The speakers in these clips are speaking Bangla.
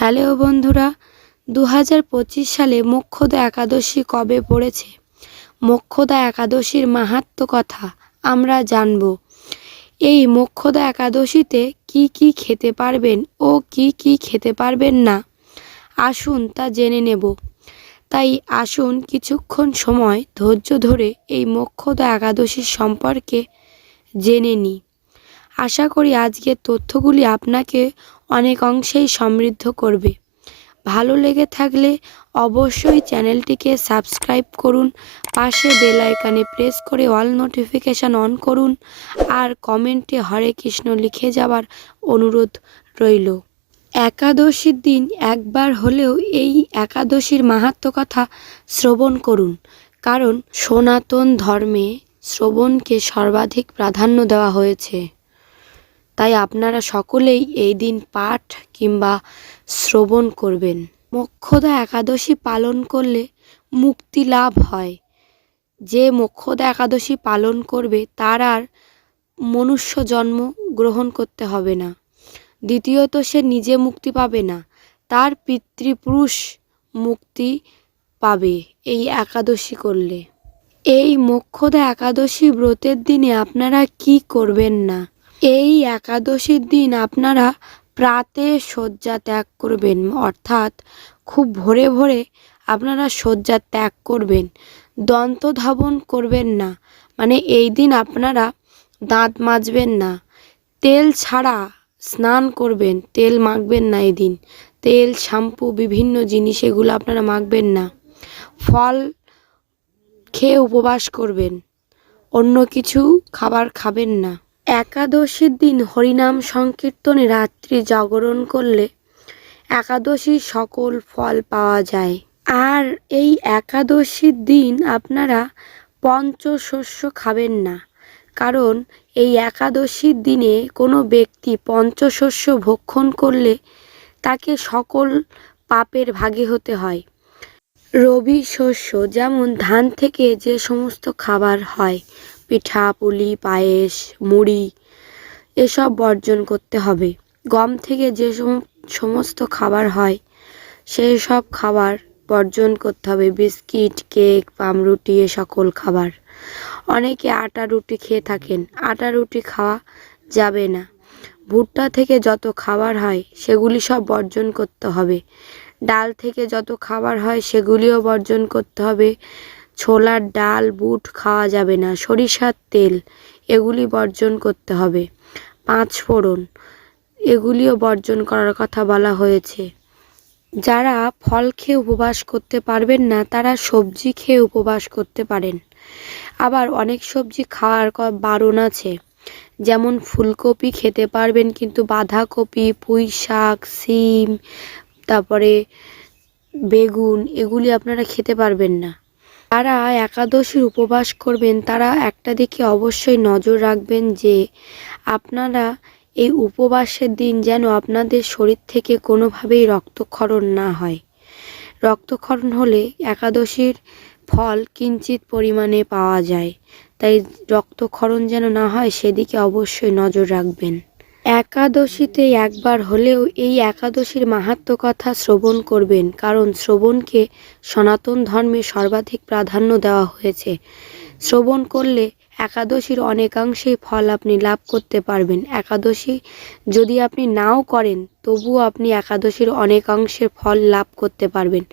হ্যালো বন্ধুরা, 2025 সালে মোক্ষদা একাদশী কবে পড়েছে? মোক্ষদা একাদশীর মাহাত্ম্য কথা আমরা জানব। এই মোক্ষদা একাদশীতে কি কি খেতে পারবেন ও কি কি খেতে পারবেন না, আসুন তা জেনে নেব। তাই আসুন কিছুক্ষণ সময় ধৈর্য ধরে এই মোক্ষদা একাদশীর সম্পর্কে জেনে নিই। আশা করি আজকের তথ্যগুলি আপনাকে অনেক অংশেই সমৃদ্ধ করবে। ভালো লেগে থাকলে অবশ্যই চ্যানেলটিকে সাবস্ক্রাইব করুন, পাশে বেল আইকনে প্রেস করে অল নোটিফিকেশান অন করুন, আর কমেন্টে হরে কৃষ্ণ লিখে যাওয়ার অনুরোধ রইল। একাদশীর দিন একবার হলেও এই একাদশীর মাহাত্ম্য কথা শ্রবণ করুন, কারণ সনাতন ধর্মে শ্রবণকে সর্বাধিক প্রাধান্য দেওয়া হয়েছে। তাই আপনারা সকলেই এই দিন পাঠ কিংবা শ্রবণ করবেন। মোক্ষদা একাদশী পালন করলে মুক্তি লাভ হয়। যে মোক্ষদা একাদশী পালন করবে তার আর মনুষ্য জন্ম গ্রহণ করতে হবে না। দ্বিতীয়ত, সে নিজে মুক্তি পাবে না, তার পিতৃপুরুষ মুক্তি পাবে এই একাদশী করলে। এই মোক্ষদা একাদশী ব্রতের দিনে আপনারা কি করবেন না? এই একাদশীর দিন আপনারা প্রাতে শয্যা ত্যাগ করবেন, অর্থাৎ খুব ভোরে ভোরে আপনারা শয্যা ত্যাগ করবেন। দন্তধাবন করবেন না, মানে এই দিন আপনারা দাঁত মাজবেন না। তেল ছাড়া স্নান করবেন, তেল মাখবেন না এই দিন। তেল, শ্যাম্পু, বিভিন্ন জিনিস এগুলো আপনারা মাখবেন না। ফল খেয়ে উপবাস করবেন, অন্য কিছু খাবার খাবেন না। একাদশীর দিন হরিনাম সংকীর্তনে রাত্রি জাগরণ করলে একাদশীর সকল ফল পাওয়া যায়। আর এই একাদশীর দিন আপনারা পঞ্চশস্য খাবেন না, কারণ এই একাদশীর দিনে কোনো ব্যক্তি পঞ্চশস্য ভক্ষণ করলে তাকে সকল পাপের ভাগী হতে হয়। রবি শস্য যেমন ধান থেকে যে সমস্ত খাবার হয়, পিঠা, পুলি, পায়েস, মুড়ি, এসব বর্জন করতে হবে। গম থেকে যে সমস্ত খাবার হয় সেই সব খাবার বর্জন করতে হবে। বিস্কিট, কেক, পামরুটি, এ সকল খাবার। অনেকে আটা রুটি খেয়ে থাকেন, আটা রুটি খাওয়া যাবে না। ভুট্টা থেকে যত খাবার হয় সেগুলি সব বর্জন করতে হবে। ডাল থেকে যত খাবার হয় সেগুলিও বর্জন করতে হবে। ছোলার ডাল, বুট খাওয়া যাবে না। সরিষার তেল এগুলি বর্জন করতে হবে। পাঁচফোড়ন এগুলিও বর্জন করার কথা বলা হয়েছে। যারা ফল খেয়ে উপবাস করতে পারবেন না তারা সবজি খেয়ে উপবাস করতে পারেন। আবার অনেক সবজি খাওয়ার বারণ আছে, যেমন ফুলকপি খেতে পারবেন, কিন্তু বাঁধাকপি, পুঁই শাক, শিম, তারপরে বেগুন এগুলি আপনারা খেতে পারবেন না। যারা একাদশীর উপবাস করবেন তারা একটা দিকে অবশ্যই নজর রাখবেন যে আপনারা এই উপবাসের দিন যেন আপনাদের শরীর থেকে কোনোভাবেই রক্তক্ষরণ না হয়। রক্তক্ষরণ হলে একাদশীর ফল কিঞ্চিত পরিমাণে পাওয়া যায়, তাই রক্তক্ষরণ যেন না হয় সেদিকে অবশ্যই নজর রাখবেন। একাদশীতে একবার হলেও এই একাদশীর মাহাত্ম্য কথা শ্রবণ করবেন, কারণ শ্রবণকে সনাতন ধর্মে সর্বাধিক প্রাধান্য দেওয়া হয়েছে। শ্রবণ করলে একাদশীর অনেকাংশেই ফল আপনি লাভ করতে পারবেন। একাদশী যদি আপনি নাও করেন তবুও আপনি একাদশীর অনেকাংশের ফল লাভ করতে পারবেন।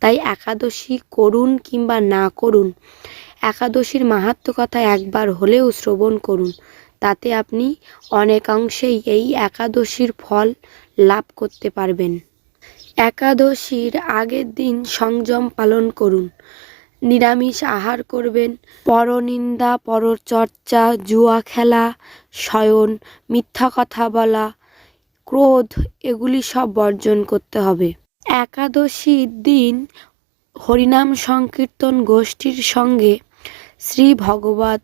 তাই একাদশী করুন কিংবা না করুন, একাদশীর মাহাত্ম্য কথা একবার হলেও শ্রবণ করুন, তাতে আপনি অনেকাংশেই এই একাদশীর ফল লাভ করতে পারবেন। একাদশীর আগের দিন সংযম পালন করুন, নিরামিষ আহার করবেন। পরনিন্দা, পরচর্চা, জুয়া খেলা, শয়ন, মিথ্যা কথা বলা, ক্রোধ এগুলি সব বর্জন করতে হবে। একাদশীর দিন হরিনাম সংকীর্তন গোষ্ঠীর সঙ্গে শ্রী ভগবত,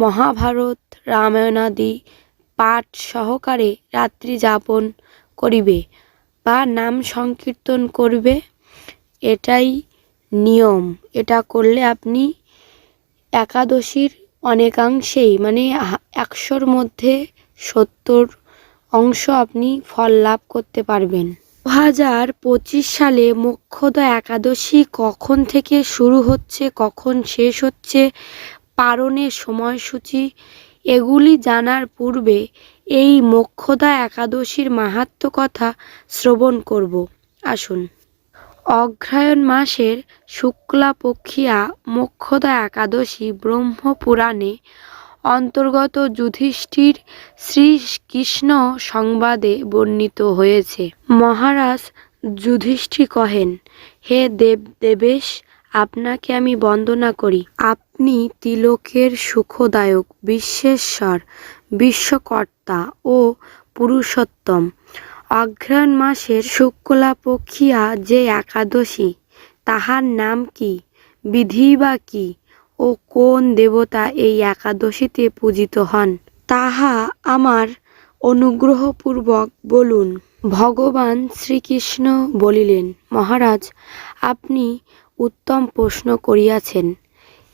মহাভারত, রামায়ণাদি পাঠ সহকারে রাত্রি যাপন করিবে বা নাম সংকীর্তন করবে, এটাই নিয়ম। এটা করলে আপনি একাদশীর অনেকাংশেই, মানে 100-র মধ্যে 70 অংশ আপনি ফল লাভ করতে পারবেন। 2025 সালে মোক্ষদা একাদশী কখন থেকে শুরু হচ্ছে, কখন শেষ হচ্ছে, পালনের সময়সূচি এগুলি জানার পূর্বে এই মোক্ষদা একাদশীর মাহাত্ম্য কথা শ্রবণ করব। আসুন। অগ্রহায়ণ মাসের শুক্লাপক্ষিয়া মোক্ষদা একাদশী ব্রহ্মপুরাণে অন্তর্গত যুধিষ্ঠির শ্রীকৃষ্ণ সংবাদে বর্ণিত হয়েছে। মহারাজ যুধিষ্ঠির কহেন, হে দেবেশ, আপনাকে আমি বন্দনা করি। আপনি তিলোকের সুখদায়ক, বিশ্বেশ্বর, বিশ্বকর্তা ও পুরুষোত্তম। অগ্রহায়ণ মাসের শুক্লাপক্ষিয়া যে একাদশী, তাহার নাম কি, বিধি বা কি ও কোন দেবতা এই একাদশীতে পূজিত হন, তাহা আমার অনুগ্রহপূর্বক বলুন। ভগবান শ্রীকৃষ্ণ বলিলেন, মহারাজ, আপনি উত্তম প্রশ্ন করিয়াছেন।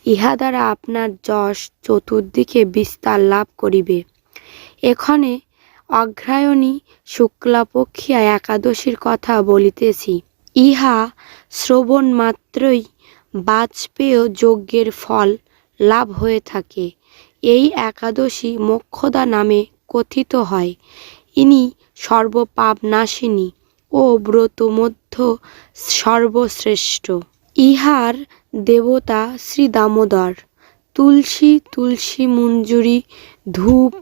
ইহা দ্বারা আপনার যশ চতুর্দিকে বিস্তার লাভ করিবে। এখানে অগ্রহায়ণী শুক্লাপক্ষিয়া একাদশীর কথা বলিতেছি। ইহা শ্রবণ মাত্রই বাজপেয় যজ্ঞের ফল লাভ হয়ে থাকে। এই একাদশী মোক্ষদা নামে কথিত হয়। ইনি সর্বপাপ নাশিনী ও ব্রত মধ্য সর্বশ্রেষ্ঠ। ইহার দেবতা শ্রী দামোদর। তুলসী মঞ্জুরি, ধূপ,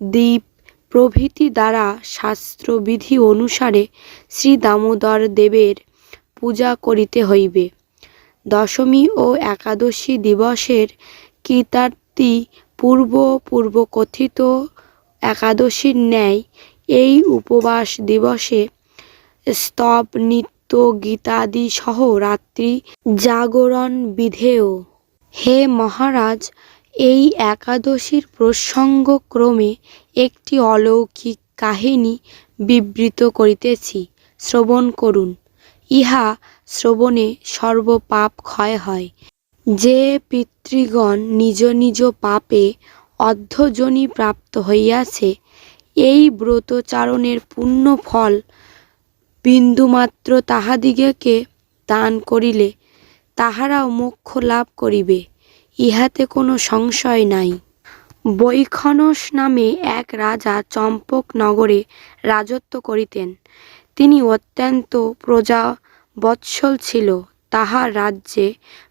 দীপ প্রভৃতি দ্বারা শাস্ত্রবিধি অনুসারে শ্রী দামোদর দেবের পূজা করিতে হইবে। দশমী ও একাদশী দিবসের কৃতার্থী পূর্ব কথিত একাদশীর ন্যায় এই উপবাস দিবসে স্তব, নৃত্য, গীতাদি সহ রাত্রি জাগরণ বিধেয়। হে মহারাজ, এই একাদশীর প্রসঙ্গক্রমে একটি অলৌকিক কাহিনী বিবৃত করিতেছি, শ্রবণ করুন। ইহা শ্রবণে সর্বপাপ ক্ষয় হয়। যে পিতৃগণ নিজ নিজ পাপে অধঃযোনি প্রাপ্ত হইয়াছে, এই ব্রতচারণের পুণ্য ফল বিন্দুমাত্র তাহাদিগকে দান করিলে তাহারাও মোক্ষ লাভ করিবে, ইহাতে কোনো সংশয় নাই। বৈখনস নামে এক রাজা চম্পক নগরে রাজত্ব করিতেন। তিনি অত্যন্ত প্রজাবৎসল ছিল। তাহার রাজ্যে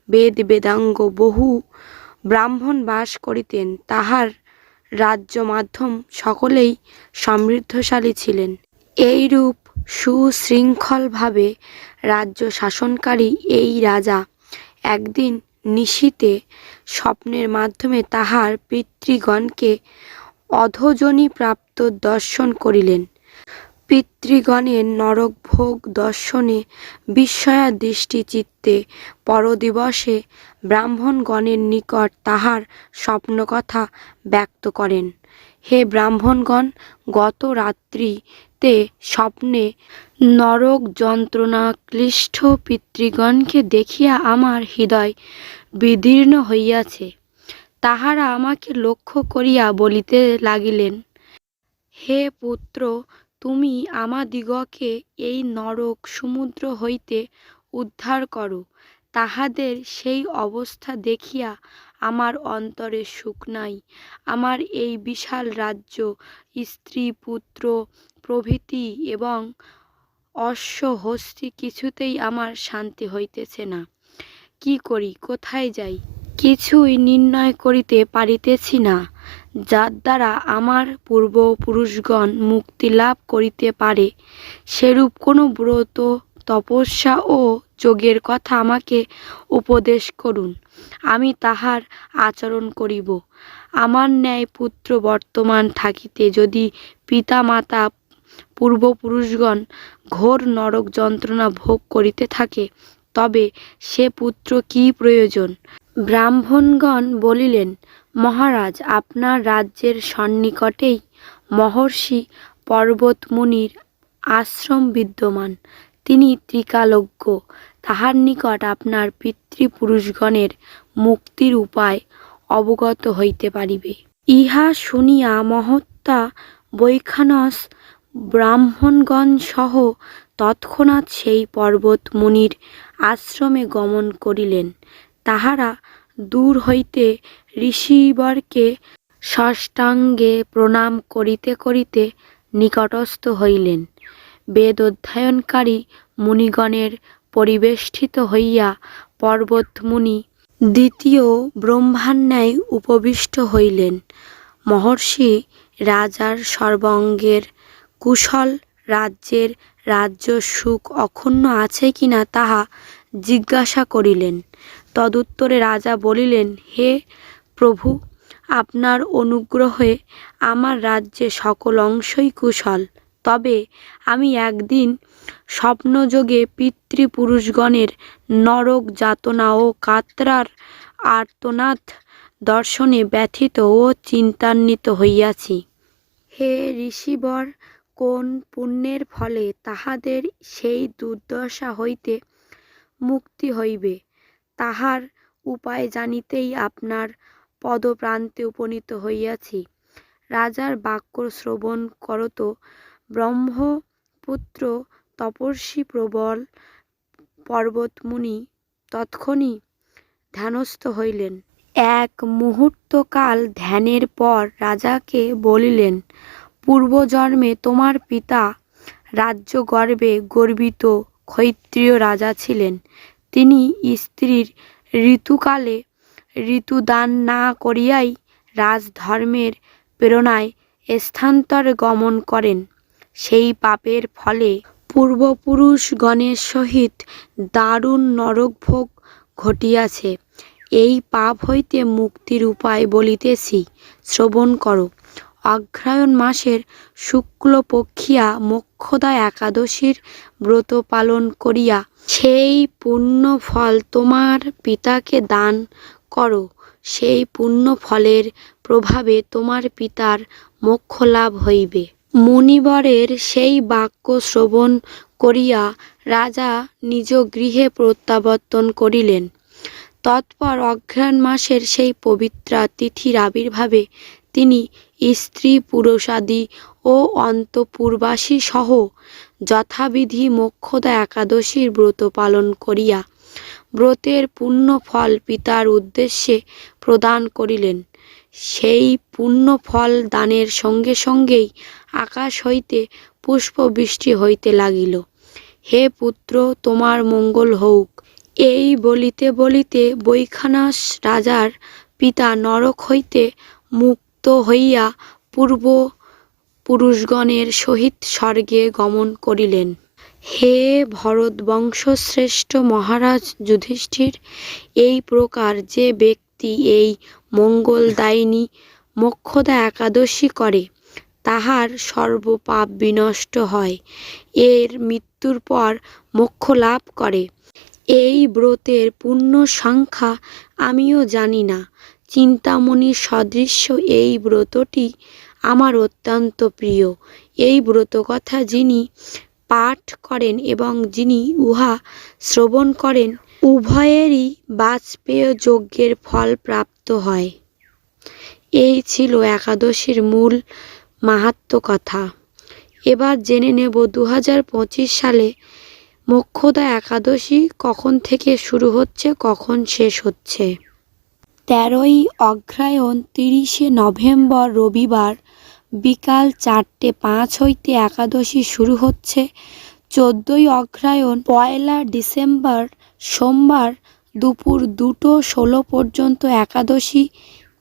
বেদ বেদাঙ্গ বহু ব্রাহ্মণ বাস করিতেন। তাহার রাজ্য মাধ্যম সকলেই সমৃদ্ধশালী ছিলেন। এইরূপ সুশৃঙ্খলভাবে রাজ্য শাসনকারী এই রাজা একদিন নিশীথে স্বপ্নের মাধ্যমে তাহার পিতৃগণকে অধঃযোনি প্রাপ্ত দর্শন করিলেন। পিতৃগণের নরকভোগ দর্শনে বিস্ময়া দৃষ্টি চিত্তে পরদিবসে ব্রাহ্মণগণের নিকট তাহার স্বপ্নকথা ব্যক্ত করেন। হে ব্রাহ্মণগণ, গত রাত্রিতে স্বপ্নে নরক যন্ত্রণাক্লিষ্ট পিতৃগণকে দেখিয়া আমার হৃদয় বিদীর্ণ হইয়াছে। তাহারা আমাকে লক্ষ্য করিয়া বলিতে লাগিলেন, হে পুত্র, তুমি আমাদিগকে এই নরক সমুদ্র হইতে উদ্ধার করো। তাহাদের সেই অবস্থা দেখিয়া আমার অন্তরে সুখ নাই। আমার এই বিশাল রাজ্য, স্ত্রী, পুত্র প্রভৃতি এবং অশ্ব হস্তি কিছুতেই আমার শান্তি হইতেছে না। কি করি, কোথায় যাই, কিছুই নির্ণয় করিতে পারিতেছি না। যার দ্বারা আমার পূর্বপুরুষগণ মুক্তি লাভ করিতে পারে, সেরূপ কোনো ব্রত, তপস্যা ও যোগের কথা আমাকে উপদেশ করুন, আমি তাহার আচরণ করিব। আমার ন্যায় পুত্র বর্তমান থাকিতে যদি পিতা মাতা পূর্বপুরুষগণ ঘোর নরক যন্ত্রণা ভোগ করিতে থাকে, তবে সে পুত্র কি প্রয়োজন? ব্রাহ্মণগণ বলিলেন, মহারাজ, আপনার রাজ্যের সন্নিকটেই মহর্ষি পর্বতমুনির আশ্রম বিদ্যমান। তিনি ত্রিকালজ্ঞ। তাহার নিকট আপনার পিতৃপুরুষগণের মুক্তির উপায় অবগত হইতে পারিবে। ইহা শুনিয়া মহাত্মা বৈখানস ব্রাহ্মণগণ সহ তৎক্ষণাৎ সেই পর্বত মুনির আশ্রমে গমন করিলেন। তাহারা দূর হইতে ঋষিবরকে সাষ্টাঙ্গে প্রণাম করিতে করিতে নিকটস্থ হইলেন। বেদ অধ্যয়নকারী মুনিগণের পরিবেষ্টিত হইয়া পর্বতমুনি দ্বিতীয় ব্রহ্মার ন্যায় উপবিষ্ট হইলেন। মহর্ষি রাজার সর্বাঙ্গের কুশল, রাজ্যের রাজ্য সুখ অক্ষুণ্ণ আছে কিনা তাহা জিজ্ঞাসা করিলেন। তদুত্তরে রাজা বলিলেন, হে প্রভু, আপনার অনুগ্রহে আমার রাজ্যে সকল অংশই কুশল। তবে আমি একদিন স্বপ্নযোগে পিতৃপুরুষগণের নরক যাতনা ও কাতরার আর্তনাদ দর্শনে ব্যথিত ও চিন্তান্বিত হইয়াছি। হে ঋষিবর, কোন পুণ্যের ফলে তাহাদের সেই দুর্দশা হইতে মুক্তি হইবে, তাহার উপায় জানিতেই আপনার পদপ্রান্তে উপনীত হইয়াছি। রাজার বাক্য শ্রবণ করত ব্রহ্মপুত্র তপস্বী প্রবল পর্বতমুনি তৎক্ষণি ধ্যানস্থ হইলেন। এক মুহূর্তকাল ধ্যানের পর রাজাকে বলিলেন, পূর্বজন্মে তোমার পিতা রাজ্যগর্বে গর্বিত ক্ষত্রিয় রাজা ছিলেন। তিনি স্ত্রীর ঋতুকালে ঋতুদান না করিয়াই রাজধর্মের প্রেরণায় স্থানান্তরে গমন করেন। সেই পাপের ফলে পূর্বপুরুষগণের সহিত দারুণ নরকভোগ ঘটিয়াছে। এই পাপ হইতে মুক্তির উপায় বলিতেছি, শ্রবণ করো। অগ্রহায়ণ মাসের শুক্লপক্ষিয়া মোক্ষদা একাদশীর ব্রত পালন করিয়া সেই পুণ্য ফল তোমার পিতাকে দান করো। সেই পুণ্য ফলের প্রভাবে তোমার পিতার মোক্ষ লাভ হইবে। মুনিবরের সেই বাক্য শ্রবণ করিয়া রাজা নিজ গৃহে প্রত্যাবর্তন করিলেন। তৎপর অগ্রহায়ণ মাসের সেই পবিত্রা তিথির আবির্ভাবে তিনি স্ত্রী পুরুষাদি ও অন্তঃপুরবাসী সহ যথাবিধি মোক্ষদা একাদশীর ব্রত পালন করিয়া ব্রতের পুণ্য ফল পিতার উদ্দেশ্যে প্রদান করিলেন। সেই পুণ্য ফল দানের সঙ্গে সঙ্গেই আকাশ হইতে পুষ্পবৃষ্টি হইতে লাগিল। হে পুত্র, তোমার মঙ্গল হউক। এই বলিতে বলিতে বৈখানস রাজার পিতা নরক হইতে মুক্ত হইয়া পূর্ব পুরুষগণের সহিত স্বর্গে গমন করিলেন। হে ভরতবংশশ্রেষ্ঠ মহারাজ যুধিষ্ঠির, এই প্রকার যে ব্যক্তি এই মঙ্গলদায়িনী মোক্ষদা একাদশী করে, তাহার সর্বপাপ বিনষ্ট হয়, এর মৃত্যুর পর মোক্ষ লাভ করে। এই ব্রতের পুণ্য সংখ্যা আমিও জানি না। চিন্তামণি সদৃশ্য এই ব্রতটি আমার অত্যন্ত প্রিয়। এই ব্রতকথা যিনি পাঠ করেন এবং যিনি উহা শ্রবণ করেন, উভয়েরই বাজপেয় যজ্ঞের ফল প্রাপ্ত হয়। এই ছিল একাদশীর মূল মাহাত্ম্য কথা। এবার জেনে নেব 2025 সালে মোক্ষদা একাদশী কখন থেকে শুরু হচ্ছে, কখন শেষ হচ্ছে। 13ই অগ্রহায়ণ 30শে নভেম্বর রবিবার বিকাল 4:05 হইতে একাদশী শুরু হচ্ছে। 14ই অগ্রহায়ণ 1 ডিসেম্বর সোমবার দুপুর 2:16 পর্যন্ত একাদশী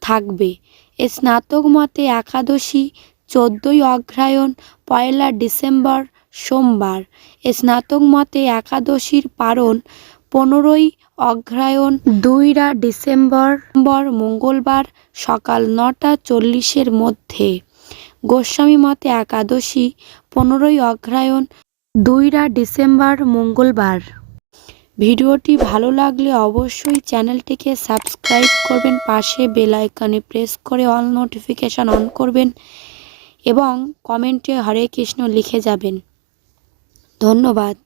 থাকবে। স্নাতক মতে একাদশী 14ই অগ্রহায়ণ 1 ডিসেম্বর সোমবার। স্নাতক মতে একাদশীর পারণ 15ই অগ্রহায়ণ 2 ডিসেম্বর মঙ্গলবার সকাল 9:40 মধ্যে। গোস্বামী মতে একাদশী 15ই অগ্রহায়ণ 2 ডিসেম্বর মঙ্গলবার। ভিডিওটি ভালো লাগলে অবশ্যই চ্যানেলটিকে সাবস্ক্রাইব করবেন, পাশে বেল আইকনে প্রেস করে অল নোটিফিকেশন অন করবেন এবং কমেন্টে হরে কৃষ্ণ লিখে যাবেন। ধন্যবাদ।